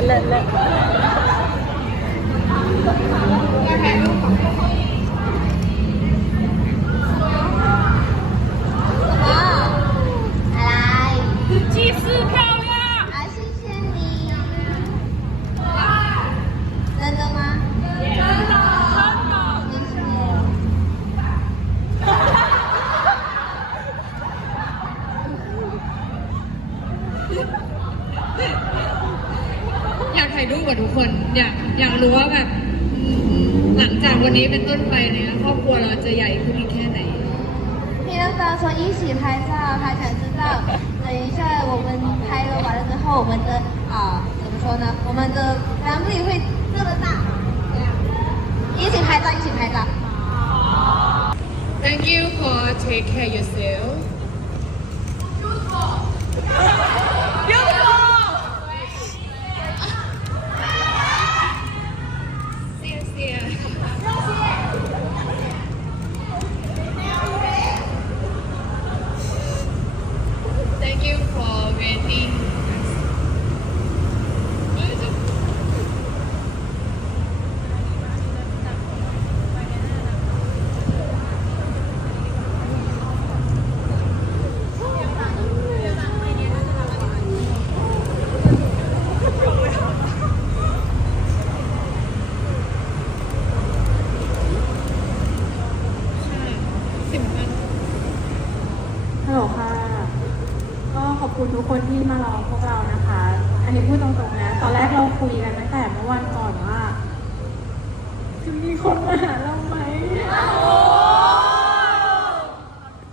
lệ lệ lệ อยากอยากรู้ว่าแบบอืมหลังจากวันนี้เป็นต้นไปเนี่ยครอบครัวเราจะใหญ่ขึ้นอีกแค่ไหน 听到大家说一起拍照，还想知道，等一下我们拍了完了之后，我们的啊、怎么说呢？我们的 family 会这么大，一起拍照，一起拍照。 Thank you for take care yourself ฮัลโหลค่ะ ก็ขอบคุณทุกคนที่มารอพวกเรานะคะ อันนี้พูดตรงๆนะ ตอนแรกเราคุยกันตั้งแต่เมื่อวันก่อนว่า จะมีคนมาหาเราไหม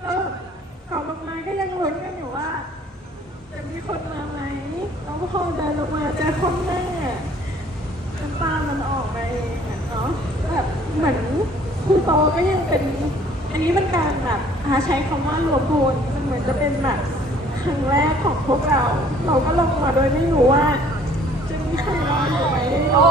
เออก่อนลงมาก็ยังลุ้นกันอยู่ว่า จะมีคนมาไหมแล้วพอเดินลงมาเจอคนแม่น้ำตามันออกมาเองอะเนาะแบบเหมือนครูโตก็ยังเป็น อันนี้เป็นการแบบหาใช้คำว่ารวมพลมันเหมือนจะเป็นแบบครั้งแรกของพวกเรา เราก็ลงมาโดยไม่รู้ว่า จะมีใครรออยู่ไหมโอ้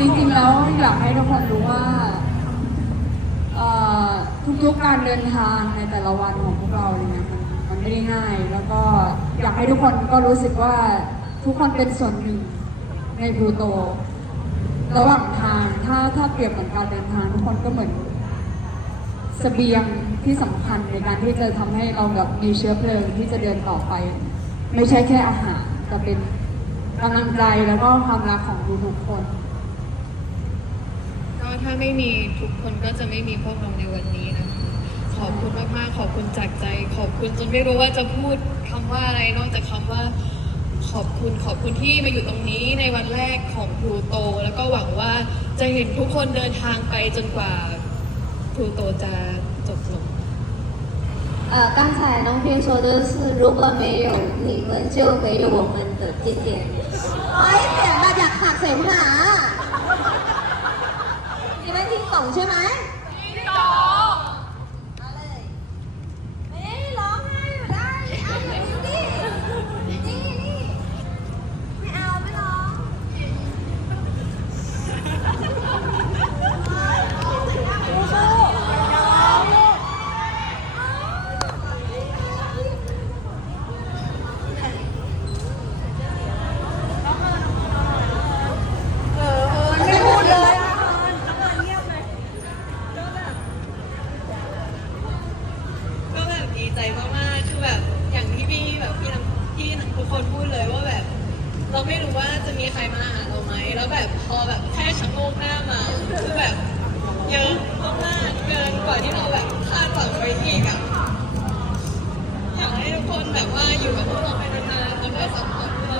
จริงๆแล้วอยากให้ทุกคนรู้ว่าทุกๆการเดินทางในแต่ละวันของพวกเราเลยนะมันมันไม่ได้ง่าย แล้วก็อยากให้ทุกคนก็รู้สึกว่าทุกคนเป็นส่วนหนึ่งในพลูโต ระหว่างทางถ้าถ้าเปรียบเหมือนการเดินทางทุกคนก็เหมือนเสบียงที่สำคัญในการที่จะทำให้เราแบบมีเชื้อเพลิงที่จะเดินต่อไป ไม่ใช่แค่อาหารแต่เป็นกำลังใจแล้วก็ความรักของทุกๆคน ถ้าไม่มีทุกคนก็จะไม่มีพวกเราในวันนี้นะคะ ขอบคุณมากๆ ขอบคุณจากใจ ขอบคุณจนไม่รู้ว่าจะพูดคำว่าอะไรนอกจากคำว่า ขอบคุณขอบคุณที่มาอยู่ตรงนี้ในวันแรกของพลูโต แล้วก็หวังว่าจะเห็นทุกคนเดินทางไปจนกว่าพลูโตจะจบลง 呃，刚才น้องพิม说的是，如果没有你们，就没有我们的今天。哎，เสียงแบบ ได้ที่สองใช่ไหมที่อง ใจมากๆคือแบบอย่างที่พี่แบบพี่ทั้งพี่ทั้งทุกคนพูดเลยว่าแบบ เราไม่รู้ว่าจะมีใครมาหาเราไหมแล้วแบบพอแบบแค่ชะโงกหน้ามาคือแบบเยอะมากๆเกินกว่าที่เราแบบคาดหวังไว้อีกอะอยากให้ทุกคนแบบว่าอยู่กับพวกเราไปนานๆแล้วก็สัมผัสกเรา